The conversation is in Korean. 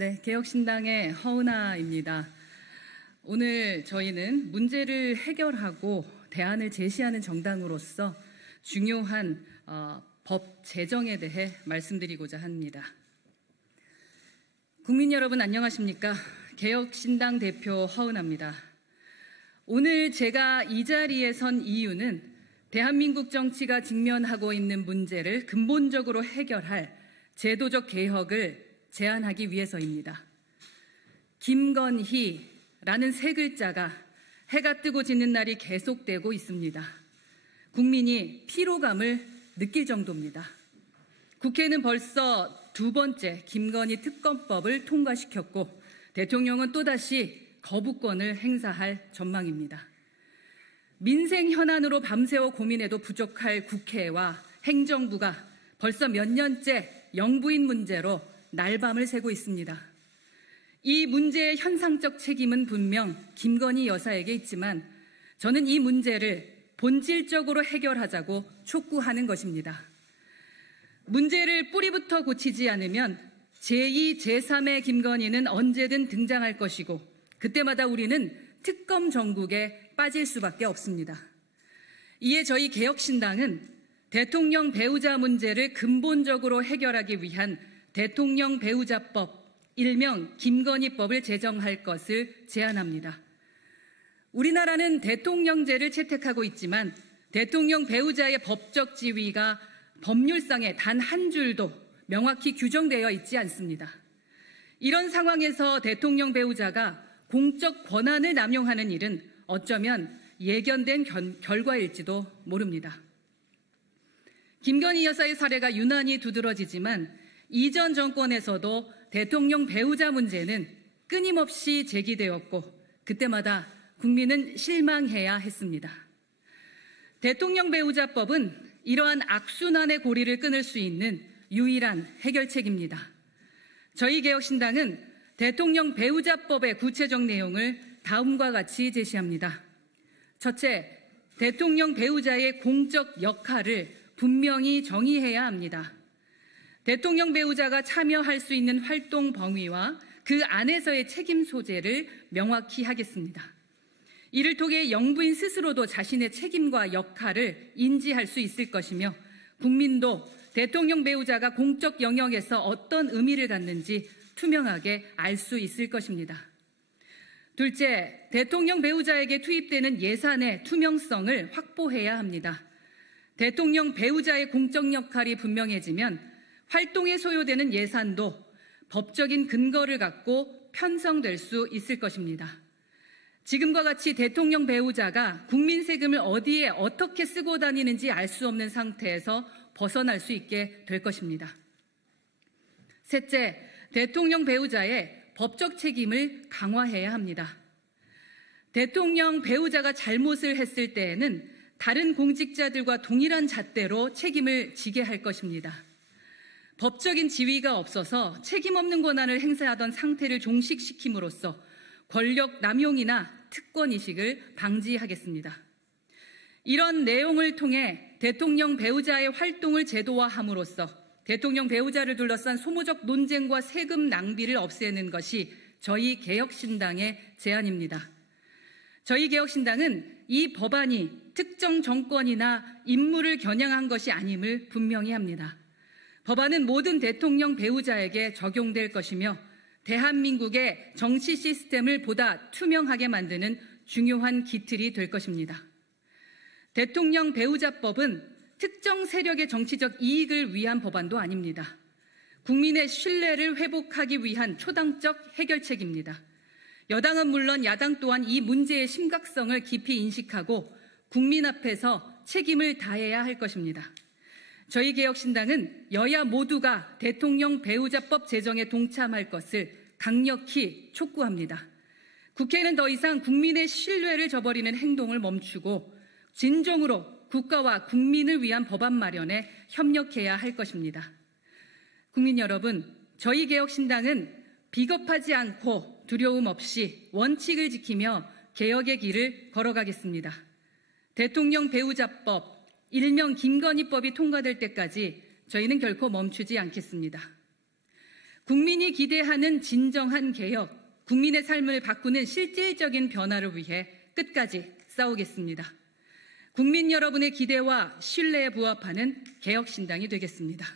네, 개혁신당의 허은하입니다. 오늘 저희는 문제를 해결하고 대안을 제시하는 정당으로서 중요한 법 제정에 대해 말씀드리고자 합니다. 국민 여러분 안녕하십니까? 개혁신당 대표 허은하입니다. 오늘 제가 이 자리에 선 이유는 대한민국 정치가 직면하고 있는 문제를 근본적으로 해결할 제도적 개혁을 제안하기 위해서입니다. 김건희라는 세 글자가 해가 뜨고 지는 날이 계속되고 있습니다. 국민이 피로감을 느낄 정도입니다. 국회는 벌써 두 번째 김건희 특검법을 통과시켰고 대통령은 또다시 거부권을 행사할 전망입니다. 민생 현안으로 밤새워 고민해도 부족할 국회와 행정부가 벌써 몇 년째 영부인 문제로 날밤을 새고 있습니다. 이 문제의 현상적 책임은 분명 김건희 여사에게 있지만 저는 이 문제를 본질적으로 해결하자고 촉구하는 것입니다. 문제를 뿌리부터 고치지 않으면 제2, 제3의 김건희는 언제든 등장할 것이고 그때마다 우리는 특검 정국에 빠질 수밖에 없습니다. 이에 저희 개혁신당은 대통령 배우자 문제를 근본적으로 해결하기 위한 대통령 배우자법, 일명 김건희법을 제정할 것을 제안합니다. 우리나라는 대통령제를 채택하고 있지만 대통령 배우자의 법적 지위가 법률상에 단 한 줄도 명확히 규정되어 있지 않습니다. 이런 상황에서 대통령 배우자가 공적 권한을 남용하는 일은 어쩌면 예견된 결과일지도 모릅니다. 김건희 여사의 사례가 유난히 두드러지지만 이전 정권에서도 대통령 배우자 문제는 끊임없이 제기되었고 그때마다 국민은 실망해야 했습니다. 대통령 배우자법은 이러한 악순환의 고리를 끊을 수 있는 유일한 해결책입니다. 저희 개혁신당은 대통령 배우자법의 구체적 내용을 다음과 같이 제시합니다. 첫째, 대통령 배우자의 공적 역할을 분명히 정의해야 합니다. 대통령 배우자가 참여할 수 있는 활동 범위와 그 안에서의 책임 소재를 명확히 하겠습니다. 이를 통해 영부인 스스로도 자신의 책임과 역할을 인지할 수 있을 것이며 국민도 대통령 배우자가 공적 영역에서 어떤 의미를 갖는지 투명하게 알 수 있을 것입니다. 둘째, 대통령 배우자에게 투입되는 예산의 투명성을 확보해야 합니다. 대통령 배우자의 공적 역할이 분명해지면 활동에 소요되는 예산도 법적인 근거를 갖고 편성될 수 있을 것입니다. 지금과 같이 대통령 배우자가 국민 세금을 어디에 어떻게 쓰고 다니는지 알 수 없는 상태에서 벗어날 수 있게 될 것입니다. 셋째, 대통령 배우자의 법적 책임을 강화해야 합니다. 대통령 배우자가 잘못을 했을 때에는 다른 공직자들과 동일한 잣대로 책임을 지게 할 것입니다. 법적인 지위가 없어서 책임 없는 권한을 행사하던 상태를 종식시킴으로써 권력 남용이나 특권의식을 방지하겠습니다. 이런 내용을 통해 대통령 배우자의 활동을 제도화함으로써 대통령 배우자를 둘러싼 소모적 논쟁과 세금 낭비를 없애는 것이 저희 개혁신당의 제안입니다. 저희 개혁신당은 이 법안이 특정 정권이나 인물을 겨냥한 것이 아님을 분명히 합니다. 법안은 모든 대통령 배우자에게 적용될 것이며 대한민국의 정치 시스템을 보다 투명하게 만드는 중요한 기틀이 될 것입니다. 대통령 배우자법은 특정 세력의 정치적 이익을 위한 법안도 아닙니다. 국민의 신뢰를 회복하기 위한 초당적 해결책입니다. 여당은 물론 야당 또한 이 문제의 심각성을 깊이 인식하고 국민 앞에서 책임을 다해야 할 것입니다. 저희 개혁신당은 여야 모두가 대통령 배우자법 제정에 동참할 것을 강력히 촉구합니다. 국회는 더 이상 국민의 신뢰를 저버리는 행동을 멈추고 진정으로 국가와 국민을 위한 법안 마련에 협력해야 할 것입니다. 국민 여러분, 저희 개혁신당은 비겁하지 않고 두려움 없이 원칙을 지키며 개혁의 길을 걸어가겠습니다. 대통령 배우자법, 일명 김건희법이 통과될 때까지 저희는 결코 멈추지 않겠습니다. 국민이 기대하는 진정한 개혁, 국민의 삶을 바꾸는 실질적인 변화를 위해 끝까지 싸우겠습니다. 국민 여러분의 기대와 신뢰에 부합하는 개혁신당이 되겠습니다.